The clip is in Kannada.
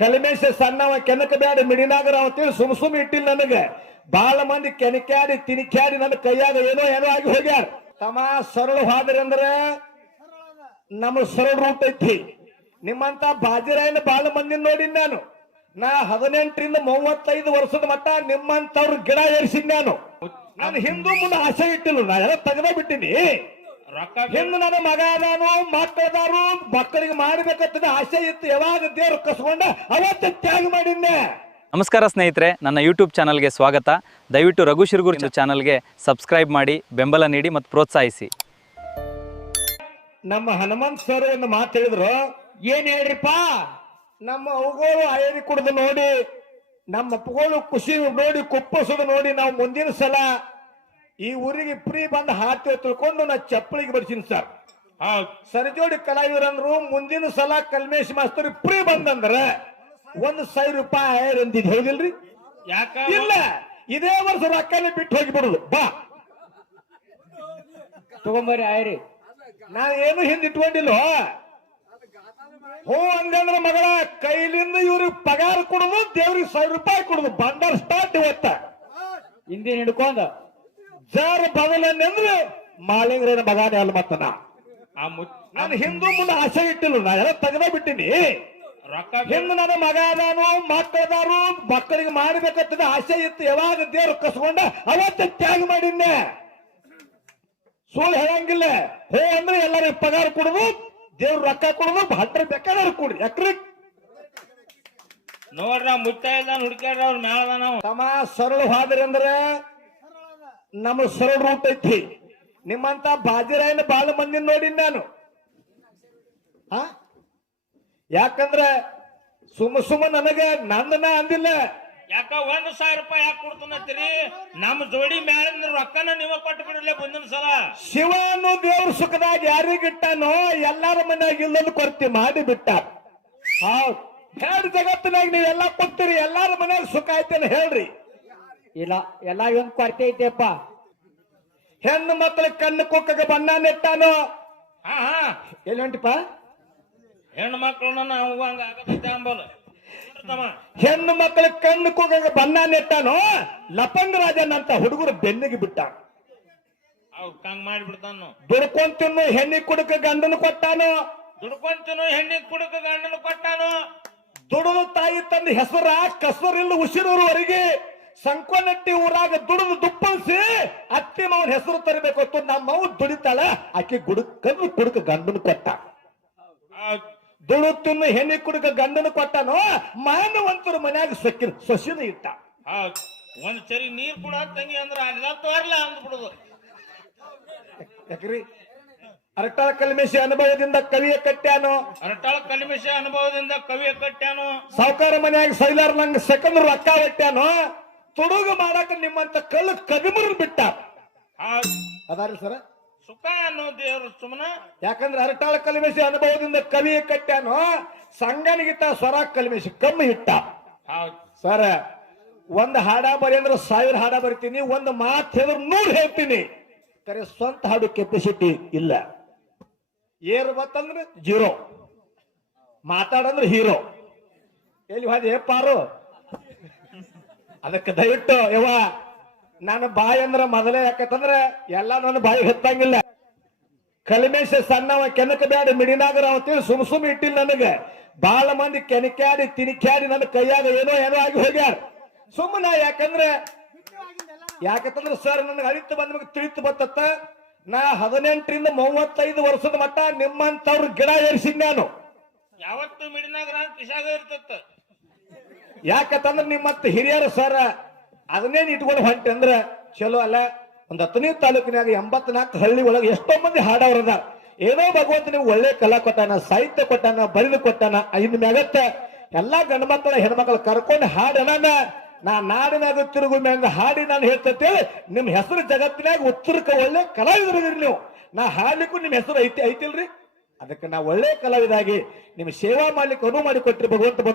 ಕಲಿಮೇಶ ಸಣ್ಣವ ಕೆನಕ ಬ್ಯಾಡ ಮಿಡಿನಾಗರ ಅಂತೇಳಿ ಸುಮ್ ಇಟ್ಟಿಲ್ಲ ನನಗೆ. ಬಾಳ ಮಂದಿ ಕೆನಕ್ಯಾಡಿ ತಿನಿಕ್ಯಾಡಿ ನನ್ನ ಕೈಯಾಗ ಏನೋ ಆಗಿ ಹೋಗ್ಯಾರ. ತಮ್ಮ ಸರಳ ಹೋದ್ರಿ ಅಂದ್ರೆ ನಮ್ಮ ಸರಳ ರೂಟ್ ಐತಿ. ನಿಮ್ಮಂತ ಬಾಜಿರಾಯನ ಬಾಳ ಮಂದಿ ನೋಡಿ ನಾನು. ನಾ 18ರಿಂದ 35 ವರ್ಷದ ಮಟ್ಟ ನಿಮ್ಮಂತವ್ರ ಗಿಡ ಏರಿಸಿದ್ ನಾನು ಹಿಂದೂ ಮುಂದೆ ಆಸೆ ಇಟ್ಟಿಲ್ಲ. ನಾ ಎಲ್ಲ ತೆಗೆದ ಬಿಟ್ಟಿನಿ. ಹಿಂದೆ ನನ್ನ ಮಗ ಅದಾನು, ಮಕ್ಕಳದಾರು, ಮಕ್ಕಳಿಗೆ ಮಾಡಬೇಕಂತ ಆಸೆ ಇತ್ತು. ಯಾವಾಗ ದೇವ್ರು ಕಸ್ಕೊಂಡ ಅವತ್ತು ತ್ಯಾಗ ಮಾಡಿದ್ದೆ. ನಮಸ್ಕಾರ ಸ್ನೇಹಿತರೆ, ನನ್ನ ಯೂಟ್ಯೂಬ್ ಚಾನಲ್ಗೆ ಸ್ವಾಗತ. ದಯವಿಟ್ಟು ರಘು ಶಿರಗೂರು ಚಾನಲ್ಗೆ ಸಬ್ಸ್ಕ್ರೈಬ್ ಮಾಡಿ, ಬೆಂಬಲ ನೀಡಿ ಮತ್ತು ಪ್ರೋತ್ಸಾಹಿಸಿ. ನಮ್ಮ ಹನುಮಂತ್ ಸರ್ ಒಂದು ಮಾತು ಹೇಳಿದ್ರು. ಏನ್ ಹೇಳ್ರಿಪ್ಪ, ನಮ್ಮ ಅವುಗಳು ಆಯರಿ ಕುಡಿದು ನೋಡಿ, ನಮ್ಮ ಅಪ್ಪಗಳು ಖುಷಿ ನೋಡಿ, ಕುಪ್ಪಸೋದು ನೋಡಿ, ನಾವು ಮುಂದಿನ ಸಲ ಈ ಊರಿಗೆ ಫ್ರೀ ಬಂದು ಹಾಡ್ತೇವೆ ತಿಳ್ಕೊಂಡು ನಾ ಚಪ್ಪಲಿಗೆ ಬಡಿಸಿನಿ ಸರ್. ಸರಿಜೋಡಿ ಕಲಾವಿದರಂದ್ರು ಮುಂದಿನ ಸಲ ಕಲ್ಮೇಶ್ ಮಾಸ್ತರ್ ಫ್ರೀ ಬಂದಂದ್ರೆ 1,000 ರೂಪಾಯಿ ಆಯರ್ ಅಂದಿದ್ ಹೇಳಿಲ್ರಿ. ಯಾಕ ಇಲ್ಲ, ಇದೇ ವರ್ಷ ರೊಕ್ಕನೇ ಬಿಟ್ಟು ಹೋಗಿಬಿಡುದು. ಬಾ ತಗೊಂಬರಿ ಆಯರಿ. ನಾನು ಏನು ಹಿಂದಿಟ್ಕೊಂಡಿಲ್ಲ. ಹೋ ಹಂಗಂದ್ರ ಮಗಳ ಕೈಲಿಂದ ಇವ್ರಿಗೆ ಪಗಾರ ಕೊಡುದು, ದೇವ್ರಿಗೆ 1,000 ರೂಪಾಯಿ ಕೊಡುದು. ಬಂಡಾರ ಸ್ಟಾರ್ಟ್ ಇವತ್ತ ಹಿಂದಿನ ಹಿಡ್ಕೊಂಡ ಜರ ಬದಲಂದ್ರೆ ಮಾಳಿಂಗ್ರೇನ ಮಗಾನೆ ಅಲ್ಲ. ಮತ್ತ ನಾನು ಹಿಂದೂ ಮುಂದೆ ಆಸೆ ಇಟ್ಟಿಲ್ಲ. ನಾ ಎಲ್ಲ ತೆಗೆದ ಬಿಟ್ಟಿನಿ. ಹಿಂದೆ ನನ್ನ ಮಗ ಅದಾನು, ಮಕ್ಕಳದಾರು, ಮಕ್ಕಳಿಗೆ ಮಾಡಬೇಕಂತ ಆಸೆ ಇತ್ತು. ಯಾವಾಗ ದೇವ್ರು ಕಸ್ಕೊಂಡ ಅವತ್ತು ತ್ಯಾಗ ಮಾಡಿದ್ದೆ. ಸುಳ್ಳು ಹೇಳಂಗಿಲ್ಲ. ಹೋ ಅಂದ್ರೆ ಎಲ್ಲರೂ ಪಗಾರ ಕೊಡುದು, ದೇವ್ರ ರೊಕ್ಕ ಕೊಡುದು, ಭಟ್ರ ಬೇಕಾದ್ರೆ ಕೊಡ್ರಿ. ಯಾಕ್ರಿ ನೋಡ್ರ ಮುತ್ತಾಯ ಹುಡುಕ್ಯಾರ ಅವ್ರ ಮ್ಯಾಲ ನಾವು. ತಮ್ಮ ಸರಳ ಹೋದ್ರಿ ಅಂದ್ರೆ ನಮ್ಮ ಸರಳ ರೂಟ್ ಐತಿ. ನಿಮ್ಮಂತ ಬಾಜಿರಾಯನ ಬಾಳ ಮಂದಿ ನೋಡಿ ನಾನು. ಯಾಕಂದ್ರ ಸುಮ್ಮ ನನಗ ನಂದನ ಅಂದಿಲ್ಲ. ಯಾಕ 1,000 ರೂಪಾಯಿ ಯಾಕೆ ಕೊಡ್ತಾನತ್ತೀರಿ? ನಮ್ಮ ಜೋಡಿ ಮ್ಯಾಲಿಂದ ರೊಕ್ಕನ ನೀವ ಕೊಟ್ಟು ಬಿಡಲೇ ಮುಂದಿನ ಸಲ. ಶಿವ ಅನ್ನೋ ದೇವ್ರ ಸುಖದಾಗ ಯಾರಿಗಿಟ್ಟಾನೋ ಎಲ್ಲಾರ ಮನ್ಯಾಗ ಇಲ್ಲದ ಕೊರ್ತಿ ಮಾಡಿ ಬಿಟ್ಟ. ಹೌದ್, ಹೇಳಿ ಜಗತ್ತಿನಾಗ ನೀವೆಲ್ಲ ಕೊಡ್ತೀರಿ, ಎಲ್ಲಾರ ಮನ್ಯಾಗ ಸುಖ ಐತೇನೆ ಹೇಳ್ರಿ. ಇಲ್ಲ, ಎಲ್ಲ ಒಂದ್ ಕೊರತೆ ಐತೆಪ್ಪ. ಹೆಣ್ಣು ಮಕ್ಕಳ ಕಣ್ಣು ಕುಕ್ಕಗ ಬಣ್ಣ ನೆಟ್ಟಾನು. ಎಲ್ಲಿ ಹೊಂಟಿಪ್ಪ? ಹೆಣ್ಣು ಮಕ್ಕಳನ್ನ ನಾವು ಹಂಗ ಆಗತೈತೆ ಅಂಬಲ್. ಹೆಣ್ಣು ಮಕ್ಕಳ ಕಣ್ಣು ಕುಕ್ಕಗ ಬಣ್ಣ ನೆಟ್ಟಾನು. ಲಪಂಗ ರಾಜನ್ ಅಂತ ಹುಡುಗರು ಬೆನ್ನಿಗೆ ಬಿಟ್ಟ. ಹಂಗ ಮಾಡಿಬಿಡ್ತಾನು. ದುಡ್ಕೊಂತಿನ್ನು ಹೆಣ್ಣಿ ಕುಡುಕ ಗಂಡನ ಕೊಟ್ಟಾನು. ದುಡ್ಕೊಂತಿನು ಹೆಣ್ಣಿ ಕುಡುಕ ಗಂಡನ ಕೊಟ್ಟಾನು. ದುಡಿದು ತಾಯಿ ತಂದ ಹೆಸರ ಕಸರಿಲ್ಲ ಉಸಿರೂರವರೆಗೆ ಸಂಕೋನಟ್ಟಿ ಊರಾಗ ದುಡಿದು ದುಪ್ಪಳಿಸಿ ಅತ್ತಿ ಮಾವನ ಹೆಸರು ತರಬೇಕು ಅಂತ ನಮ್ಮವ್ ದುಡಿತಾಳ. ಆಕೆ ಗುಡುಕನ್ನು ಕುಡುಕ ಗಂಡನ ಕೊಟ್ಟ. ದುಡುತ್ತಿನ್ನು ಹೆಣ್ಣಿ ಕುಡುಕ ಗಂಡನ ಕೊಟ್ಟನು. ಮಾನವಂತರ ಮನ್ಯಾಗ ಸೊಸಿನ ಇಟ್ಟ. ಒಂದ್ ಸರಿ ನೀರ್ ಕೂಡ ತಂಗಿ ಅಂದ್ರ ಅಲ್ಲ ತೋರ್ಲ ಅಂದ್ಬಿಡುದು. ಯಾಕ್ರಿ ಅರಟಾಳ ಕಲ್ಮೇಶ ಅನುಭವದಿಂದ ಕವಿಯ ಕಟ್ಟ್ಯಾನು. ಅರಟಾಳ ಕಲ್ಮೇಶ ಅನುಭವದಿಂದ ಕವಿಯ ಕಟ್ಟ್ಯಾನು. ಸಾವುಕಾರ ಮನ್ಯಾಗ ಸೈಲಾರ್ ನಂಗ ಸೆಕೆಂಡ್ ರೊಕ್ಕ ಇಟ್ಟ್ಯಾನು. ತುಡುಗು ಮಾಡಾಕ ನಿಮ್ಮಂತ ಕಲ್ಲು ಕದಿಮರು ಬಿಟ್ಟ. ಅದಾರಿ ಸರ ಸುಖ ಅನ್ನೋ ದೇವ್ರು ಸುಮ್ಮನ. ಯಾಕಂದ್ರೆ ಅರಟಾಳ ಕಲ್ಮೇಶ ಅನುಭವದಿಂದ ಕವಿಯ ಕಟ್ಟ್ಯಾನು. ಸಂಗನಿಗಿಟ್ಟ ಸ್ವರ ಕಲ್ಮೇಶ ಕಮ್ಮಿ ಇಟ್ಟ. ಸರ ಒಂದ್ ಹಾಡ ಬರಿ ಅಂದ್ರೆ 1000 ಹಾಡ ಬರಿತೀನಿ. ಒಂದು ಮಾತು ಹೇಳಿದ್ರೆ 100 ಹೇಳ್ತೀನಿ. ಕರೆ ಸ್ವಂತ ಹಾಡು ಕೆಪಾಸಿಟಿ ಇಲ್ಲ. ಏರ್ ಬತ್ತಂದ್ರೆ 0, ಮಾತಾಡಂದ್ರೆ ಹೀರೋ. ಎಲ್ಲಿ ಹೋದೆ ಪಾರು? ಅದಕ್ಕೆ ದಯವಿಟ್ಟು ಯವ್ವ ನನ್ನ ಬಾಯಿ ಅಂದ್ರ ಮೊದಲೇ ಯಾಕಂದ್ರೆ ಎಲ್ಲ ನನ್ನ ಬಾಯಿ ಹತ್ತಂಗಿಲ್ಲ. ಕಲ್ಮೇಶ ಸಣ್ಣವ ಕೆನಕ ಬ್ಯಾಡ ಮಿಡಿನಾಗರ ಅಂತೇಳಿ ಸುಮ್ ಇಟ್ಟಿಲ್ಲ ನನಗೆ. ಬಾಳ ಮಂದಿ ಕೆನಕ್ಯಾಡಿ ತಿನಿಕ್ಯಾಡಿ ನನ್ನ ಕೈಯಾಗ ಏನೋ ಆಗಿ ಹೋಗ್ಯಾರ. ಸುಮ್ಮನ ಯಾಕಂದ್ರೆ ಸರ್ ನನಗೆ ಅಳಿತು ಬಂದ ನಮಗೆ ತಿಳಿತು ಬತ್ತ. ನಾ 18ರಿಂದ 35 ವರ್ಷದ ಮಟ್ಟ ನಿಮ್ಮಂತವ್ರ ಗಿಡ ಏರಿಸಿದ್ ನಾನು. ಯಾವತ್ತು ಮಿಡಿನಾಗರ ಕಿಶಾಗ ಇರ್ತತ್ತ. ಯಾಕಂದ್ರೆ ನಿಮ್ಮತ್ತ ಹಿರಿಯರು ಸರ್ ಅದನ್ನೇನ್ ಇಟ್ಕೊಂಡು ಹೊಂಟಿ ಅಂದ್ರ ಚಲೋ ಅಲ್ಲ. ಒಂದ್ 10ನೇ ತಾಲೂಕಿನಾಗ 84 ಹಳ್ಳಿ ಒಳಗೆ ಎಷ್ಟೋ ಮಂದಿ ಹಾಡವ್ರದ. ಏನೋ ಭಗವಂತ ನೀವು ಒಳ್ಳೆ ಕಲಾ ಕೊಟ್ಟಾನ, ಸಾಹಿತ್ಯ ಕೊಟ್ಟಾನ, ಬರಿದು ಕೊಟ್ಟಾನ. ಇನ್ನು ಮ್ಯಾಗತ್ತ ಎಲ್ಲಾ ಗಂಡ ಮಕ್ಕಳ ಹೆಣ್ಮಕ್ಳು ಕರ್ಕೊಂಡು ಹಾಡನ. ನಾ ನಾಡಿನಾಗ ತಿರುಗು ಮ್ಯಾಂಗ ಹಾಡಿ ನಾನು ಹೇಳ್ತೇಳಿ ನಿಮ್ ಹೆಸರು ಜಗತ್ತಿನಾಗ ಉತ್ತರಕ್ಕೆ ಒಳ್ಳೆ ಕಲಾವಿದರಿದ್ರಿ ನೀವು. ನಾ ಹಾಡ್ಲಿಕ್ಕೂ ನಿಮ್ ಹೆಸರು ಐತಿಲ್ರಿ. ಅದಕ್ಕೆ ನಾ ಒಳ್ಳೆ ಕಲಾವಿದಾಗಿ ನಿಮ್ ಸೇವಾ ಮಾಡ್ಲಿಕ್ಕೆ ಅನುವು ಮಾಡಿ ಕೊಟ್ರಿ ಭಗವಂತ.